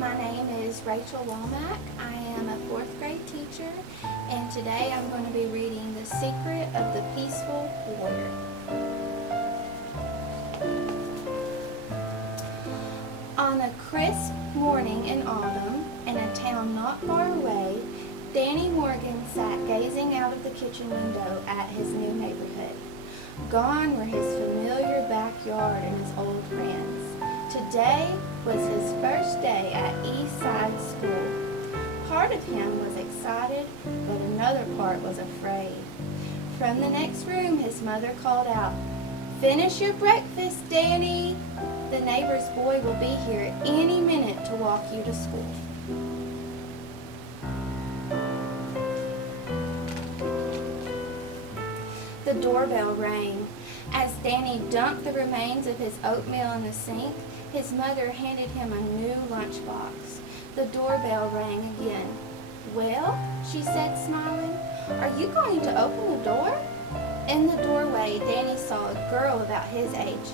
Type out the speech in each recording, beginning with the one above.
My name is Rachel Womack. I am a 4th grade teacher, and today I'm going to be reading The Secret of the Peaceful Warrior. On a crisp morning in autumn, in a town not far away, Danny Morgan sat gazing out of the kitchen window at his new neighborhood. Gone were his familiar backyard and his old friends. Today was his first day at East Side School. Part of him was excited, but another part was afraid. From the next room, his mother called out, "Finish your breakfast, Danny. The neighbor's boy will be here any minute to walk you to school." The doorbell rang. As Danny dumped the remains of his oatmeal in the sink, his mother handed him a new lunchbox. The doorbell rang again. "Well," she said, smiling, "are you going to open the door?" In the doorway, Danny saw a girl about his age.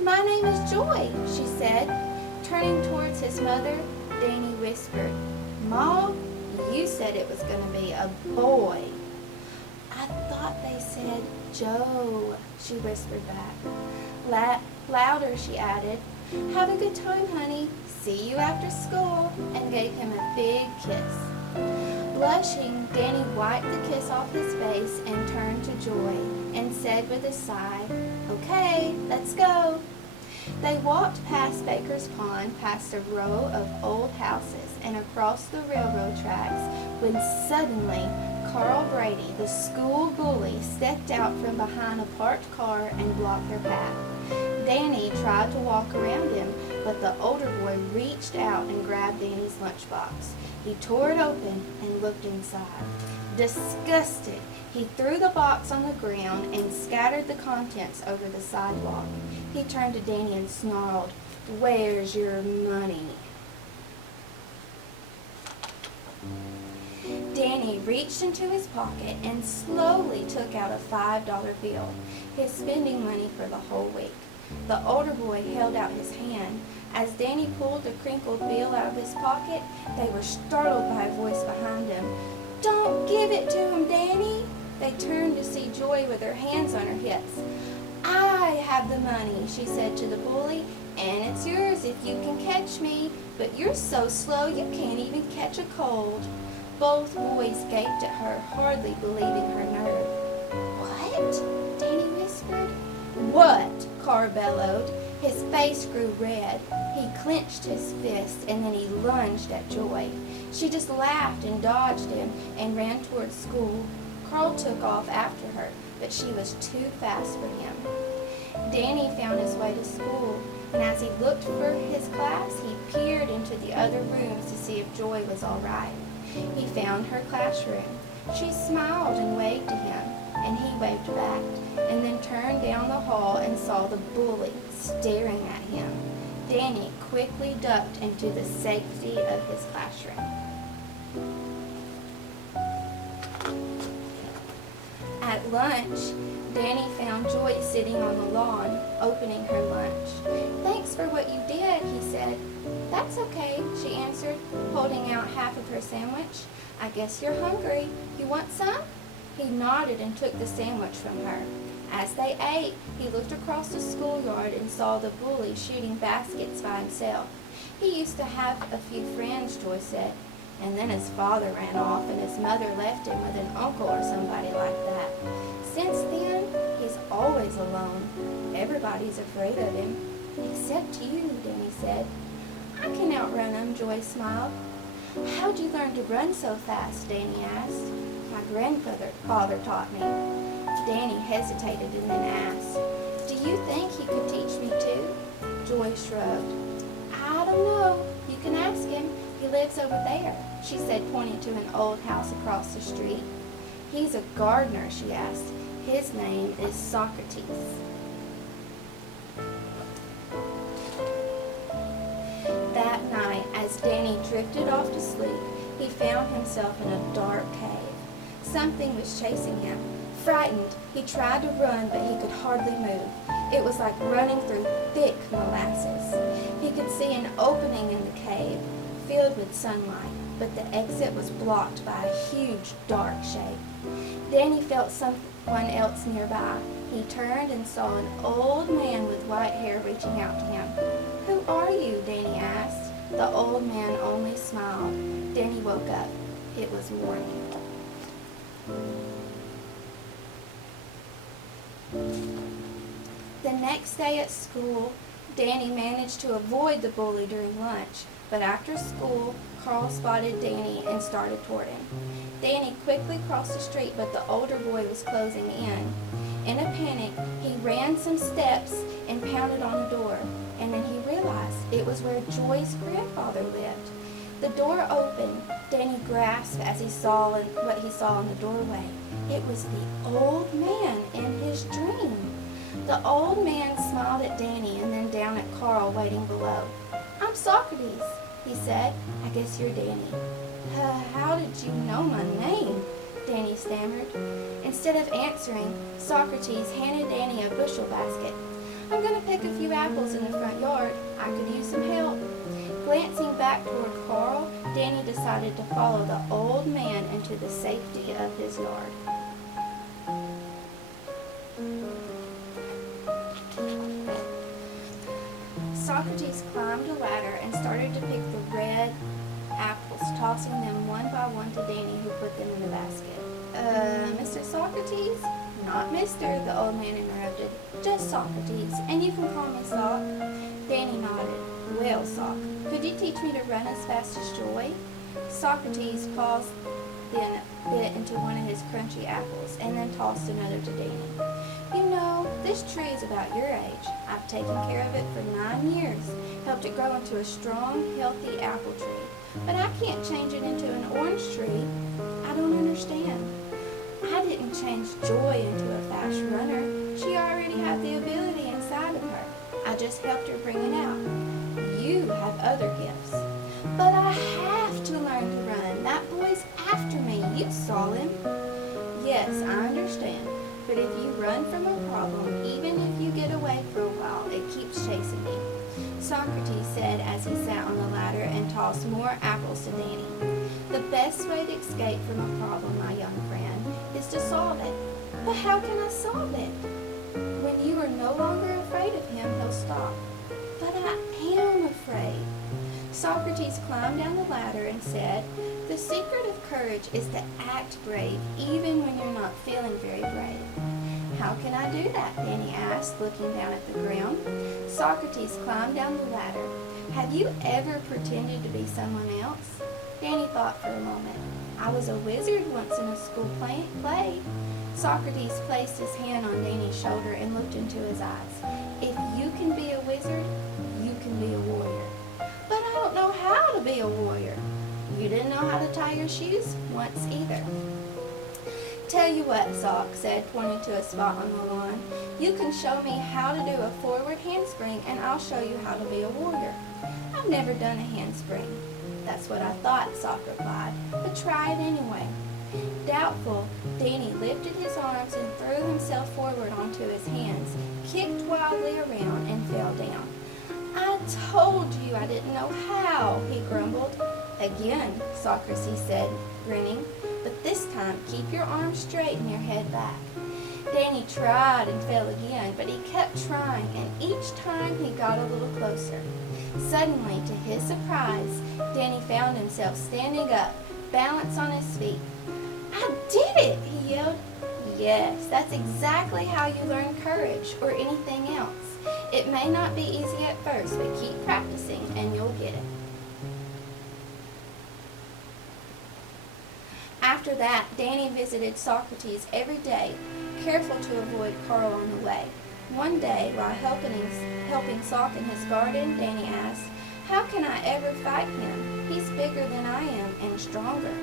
"My name is Joy," she said. Turning towards his mother, Danny whispered, "Ma, you said it was going to be a boy." "I thought they said Joe," she whispered back. Louder, she added, "Have a good time, honey. See you after school," and gave him a big kiss. Blushing, Danny wiped the kiss off his face and turned to Joy and said with a sigh, "Okay, let's go." They walked past Baker's Pond, past a row of old houses, and across the railroad tracks when suddenly Carl Brady, the school bully, stepped out from behind a parked car and blocked their path. Danny tried to walk around him, but the older boy reached out and grabbed Danny's lunchbox. He tore it open and looked inside. Disgusted, he threw the box on the ground and scattered the contents over the sidewalk. He turned to Danny and snarled, "Where's your money?" Danny reached into his pocket and slowly took out a $5 bill, his spending money for the whole week. The older boy held out his hand. As Danny pulled the crinkled bill out of his pocket, they were startled by a voice behind him. "Don't give it to him, Danny!" They turned to see Joy with her hands on her hips. "I have the money," she said to the bully, "and it's yours if you can catch me, but you're so slow you can't even catch a cold." Both boys gaped at her, hardly believing her nerve. "What?" Danny whispered. "What?" Carl bellowed. His face grew red. He clenched his fist, and then he lunged at Joy. She just laughed and dodged him and ran towards school. Carl took off after her, but she was too fast for him. Danny found his way to school, and as he looked for his class, he peered into the other rooms to see if Joy was all right. He found her classroom. She smiled and waved to him, and he waved back, and then turned down the hall and saw the bully staring at him. Danny quickly ducked into the safety of his classroom. At lunch, Danny found Joy sitting on the lawn, opening her lunch. "Thanks for what you did," he said. "That's okay," she answered, holding out half of her sandwich. "I guess you're hungry. You want some?" He nodded and took the sandwich from her. As they ate, he looked across the schoolyard and saw the bully shooting baskets by himself. He used to have a few friends, Joy said, and then his father ran off and his mother left him with an uncle or somebody like that. Since then, he's always alone. Everybody's afraid of him. "Except you," Danny said. "I can outrun him," Joy smiled. "How'd you learn to run so fast?" Danny asked. "My grandfather taught me." Danny hesitated and then asked, "Do you think he could teach me too?" Joy shrugged. "I don't know. You can ask him. He lives over there," she said, pointing to an old house across the street. "He's a gardener," she asked. "His name is Socrates." That night, as Danny drifted off to sleep, he found himself in a dark cave. Something was chasing him. Frightened, he tried to run, but he could hardly move. It was like running through thick molasses. He could see an opening in the cave. filled with sunlight, but the exit was blocked by a huge, dark shape. Danny felt someone else nearby. He turned and saw an old man with white hair reaching out to him. "Who are you?" Danny asked. The old man only smiled. Danny woke up. It was morning. The next day at school, Danny managed to avoid the bully during lunch, but after school, Carl spotted Danny and started toward him. Danny quickly crossed the street, but the older boy was closing in. In a panic, he ran some steps and pounded on the door, and then he realized it was where Joy's grandfather lived. The door opened. Danny grasped as he saw what he saw in the doorway. It was the old man in his dream. The old man smiled at Danny and then down at Carl waiting below. "I'm Socrates," he said. "I guess you're Danny." How did you know my name?" Danny stammered. Instead of answering, Socrates handed Danny a bushel basket. "I'm going to pick a few apples in the front yard. I could use some help." Glancing back toward Carl, Danny decided to follow the old man into the safety of his yard. Socrates climbed a ladder and started to pick the red apples, tossing them one by one to Danny, who put them in the basket. Mr. Socrates?" "Not Mr.," the old man interrupted. "Just Socrates, and you can call me Sock." Danny nodded. "Well, Sock, could you teach me to run as fast as Joy?" Socrates paused, then bit into one of his crunchy apples, and then tossed another to Danny. "You know, this tree is about your age. I've taken care of it for 9 years, helped it grow into a strong, healthy apple tree. But I can't change it into an orange tree. I don't understand." "I didn't change Joy into a fast runner. She already had the ability inside of her. I just helped her bring it out. You have other gifts." "But I have to learn to run. That boy's after me. You saw him." "Yes, I understand. But if you run from a problem, even if you get away for a while, it keeps chasing you," Socrates said as he sat on the ladder and tossed more apples to Danny. "The best way to escape from a problem, my young friend, is to solve it." "But how can I solve it?" "When you are no longer afraid of him, he'll stop." "But I am afraid." Socrates climbed down the ladder and said, "The secret of courage is to act brave even when you're not feeling very brave." "How can I do that?" Danny asked, looking down at the ground. Socrates climbed down the ladder. "Have you ever pretended to be someone else?" Danny thought for a moment. "I was a wizard once in a school play." Socrates placed his hand on Danny's shoulder and looked into his eyes. "If you can be a wizard, you can be a warrior." "But I don't know how to be a warrior." "You didn't know how to tie your shoes once either." "Tell you what," Sock said, pointing to a spot on the lawn. "You can show me how to do a forward handspring, and I'll show you how to be a warrior." "I've never done a handspring." "That's what I thought," Sock replied, "but try it anyway." Doubtful, Danny lifted his arms and threw himself forward onto his hands, kicked wildly around, and fell down. "I told you I didn't know how," he grumbled. "Again," Socrates said, grinning, "but this time keep your arms straight and your head back." Danny tried and fell again, but he kept trying, and each time he got a little closer. Suddenly, to his surprise, Danny found himself standing up, balanced on his feet. "I did it!" he yelled. "Yes, that's exactly how you learn courage, or anything else. It may not be easy at first, but keep practicing and you'll get it." After that, Danny visited Socrates every day, careful to avoid Carl on the way. One day, while helping Sock in his garden, Danny asked, "How can I ever fight him? He's bigger than I am and stronger."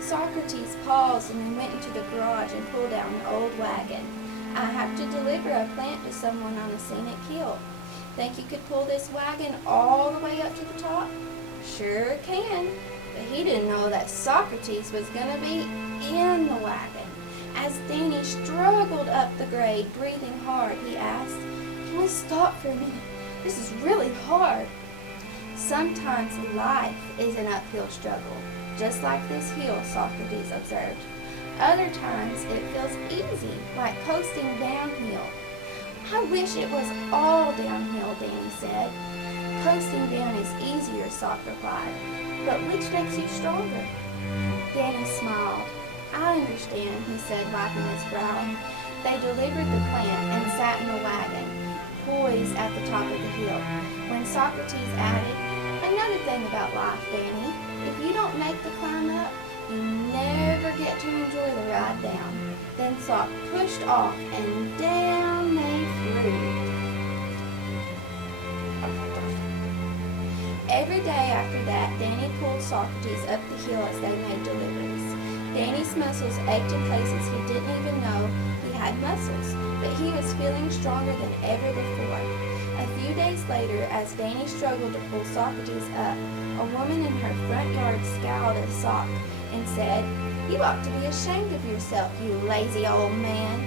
Socrates paused and then went into the garage and pulled out an old wagon. "I have to deliver a plant to someone on a scenic hill. Think you could pull this wagon all the way up to the top?" "Sure can." But he didn't know that Socrates was going to be in the wagon. As Danny struggled up the grade, breathing hard, he asked, "Can we stop for a minute? This is really hard." Sometimes life is an uphill struggle, just like this hill, Socrates observed. Other times it feels easy, like coasting downhill. I wish it was all downhill, Danny said. Coasting down is easier, Sock replied. But which makes you stronger? Danny smiled. I understand, he said, wiping his brow. They delivered the plant and sat in a wagon, poised at the top of the hill, when Socrates added, another thing about life, Danny, if you don't make the climb up, you never get to enjoy the ride down. Then Sock pushed off, and down they flew. Every day after that, Danny pulled Socrates up the hill as they made deliveries. Danny's muscles ached in places he didn't even know he had muscles, but he was feeling stronger than ever before. A few days later, as Danny struggled to pull Socrates up, a woman in her front yard scowled at Sock and said, "You ought to be ashamed of yourself, you lazy old man."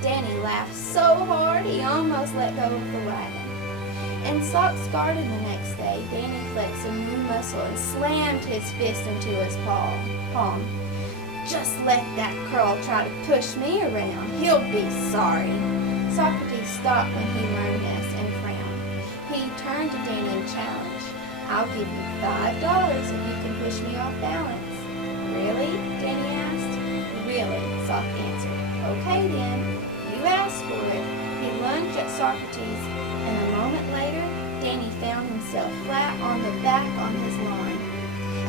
Danny laughed so hard he almost let go of the wagon. In Sock's garden the next day, Danny flexed a new muscle and slammed his fist into his palm. "Just let that curl try to push me around. He'll be sorry." Socrates stopped when he learned this and frowned. He turned to Danny and challenged, "I'll give you $5 if you can push me off balance." "Really?" Danny asked. "Really," Sock answered. "Okay then, you asked for it." He lunged at Socrates, and a moment later, Danny found himself flat on the back on his lawn.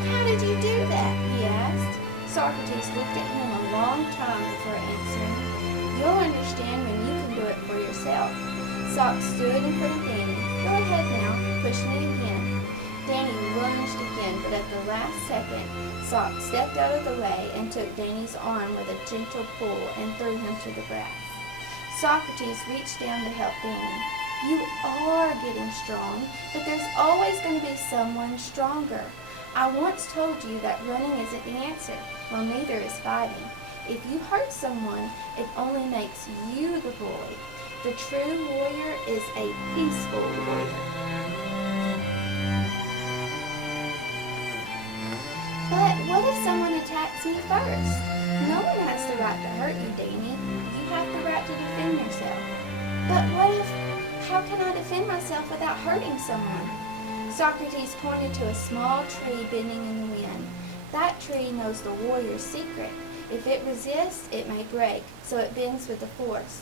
"How did you do that?" he asked. Socrates looked at him a long time before answering. "You'll understand when you can do it for yourself." Sock stood in front of Danny. "Go ahead now, push me again." Danny lunged again, but at the last second, Sock stepped out of the way and took Danny's arm with a gentle pull and threw him to the grass. Socrates reached down to help Danny. "You are getting strong, but there's always going to be someone stronger. I once told you that running isn't the answer. Well, neither is fighting. If you hurt someone, it only makes you the bully. The true warrior is a peaceful warrior." "But what if someone attacks me first? No one has the right to hurt you, Danny. You have the right to defend yourself." "But how can I defend myself without hurting someone?" Socrates pointed to a small tree bending in the wind. "That tree knows the warrior's secret. If it resists, it may break, so it bends with the force."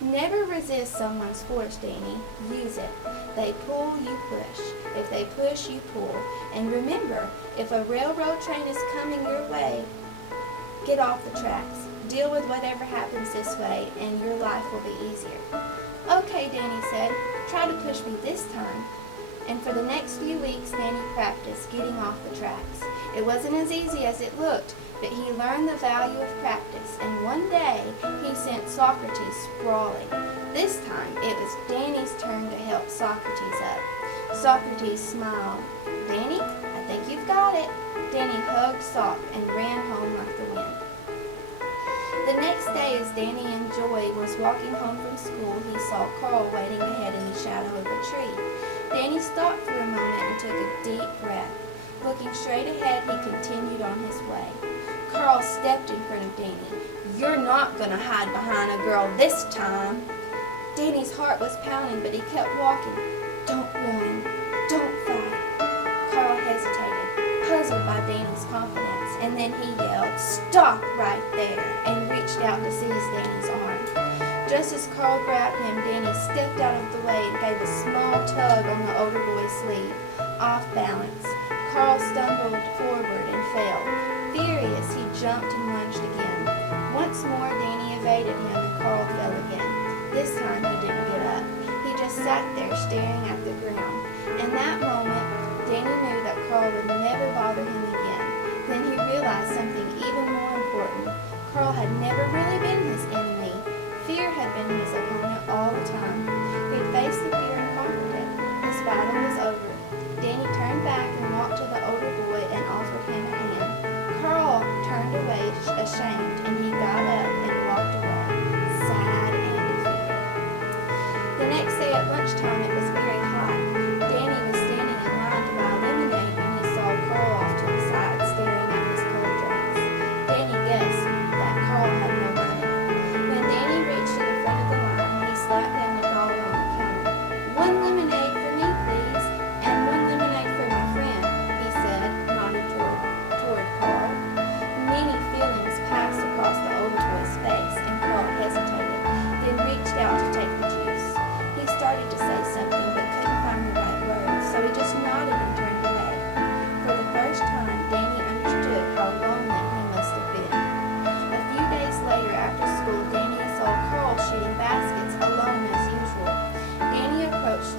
Never resist someone's force, Danny. Use it. They pull, you push. If they push, you pull. And remember, if a railroad train is coming your way, get off the tracks. Deal with whatever happens this way, and your life will be easier. "Okay," Danny said. "Try to push me this time." And for the next few weeks, Danny practiced getting off the tracks. It wasn't as easy as it looked, but he learned the value of practice, and one day he sent Socrates sprawling. This time, it was Danny's turn to help Socrates up. Socrates smiled. "Danny, I think you've got it." Danny hugged Sock and ran home like the wind. The next day, as Danny and Joy was walking home from school, he saw Carl waiting ahead in the shadow of a tree. Danny stopped for a moment and took a deep breath. Looking straight ahead, he continued on his way. Carl stepped in front of Danny. "You're not going to hide behind a girl this time." Danny's heart was pounding, but he kept walking. "Don't run. Don't fight." Carl hesitated, puzzled by Danny's confidence, and then he yelled, "Stop right there," and reached out to seize Danny's arm. Just as Carl grabbed him, Danny stepped out of the way and gave a small tug on the older boy's sleeve. Off balance, Carl stumbled forward and fell. Furious, he jumped and lunged again. Once more, Danny evaded him and Carl fell again. This time, he didn't get up. He just sat there staring at the ground. In that moment, Danny knew that Carl would never bother him again. Then he realized something even more important. Carl had never really been his enemy. Fear had been his opponent all the time. He faced the fear and conquered it. His battle was over. Danny turned back and walked to the older boy and offered him a hand. Carl turned away ashamed, and he got up and walked away, sad and defeated. The next day at lunchtime, it was very hot. Danny was standing in line to buy started to say something but couldn't find the right words, so he just nodded and turned away. For the first time, Danny understood how lonely he must have been. A few days later, after school, Danny saw Carl shooting baskets alone as usual. Danny approached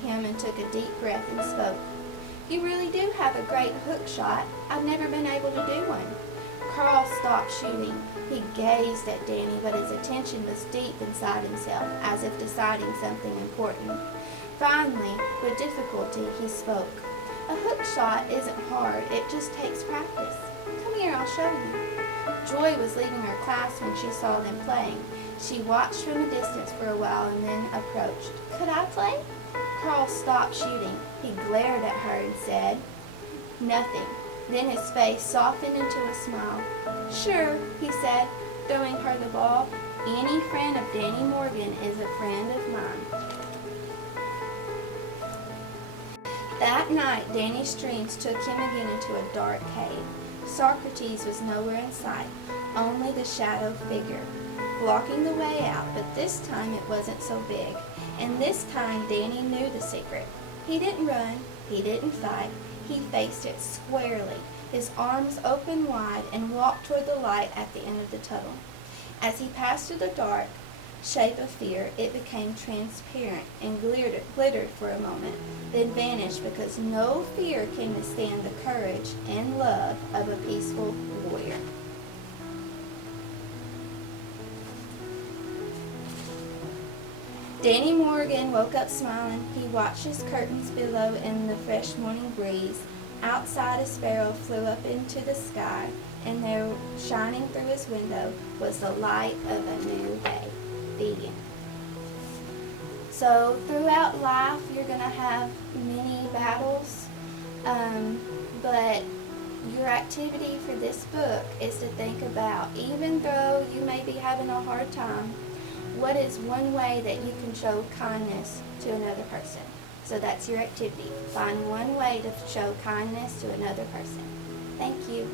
him and took a deep breath and spoke. "You really do have a great hook shot. I've never been able to do one." Carl stopped shooting. He gazed at Danny, but his attention was deep inside himself, as if deciding something important. Finally, with difficulty, he spoke. "A hook shot isn't hard. It just takes practice. Come here, I'll show you." Joy was leaving her class when she saw them playing. She watched from a distance for a while and then approached. "Could I play?" Carl stopped shooting. He glared at her and said, "Nothing." Then his face softened into a smile. "Sure," he said, throwing her the ball. "Any friend of Danny Morgan is a friend of mine." That night, Danny's dreams took him again into a dark cave. Socrates was nowhere in sight, only the shadow figure, blocking the way out, but this time it wasn't so big. And this time Danny knew the secret. He didn't run, he didn't fight, he faced it squarely, his arms open wide, and walked toward the light at the end of the tunnel. As he passed through the dark shape of fear, it became transparent and glittered for a moment, then vanished because no fear can withstand the courage and love of a peaceful warrior. Danny Morgan woke up smiling. He watched his curtains billow in the fresh morning breeze. Outside, a sparrow flew up into the sky, and there, shining through his window, was the light of a new day. The end. So throughout life, you're going to have many battles, but your activity for this book is to think about, even though you may be having a hard time, what is one way that you can show kindness to another person? So that's your activity. Find one way to show kindness to another person. Thank you.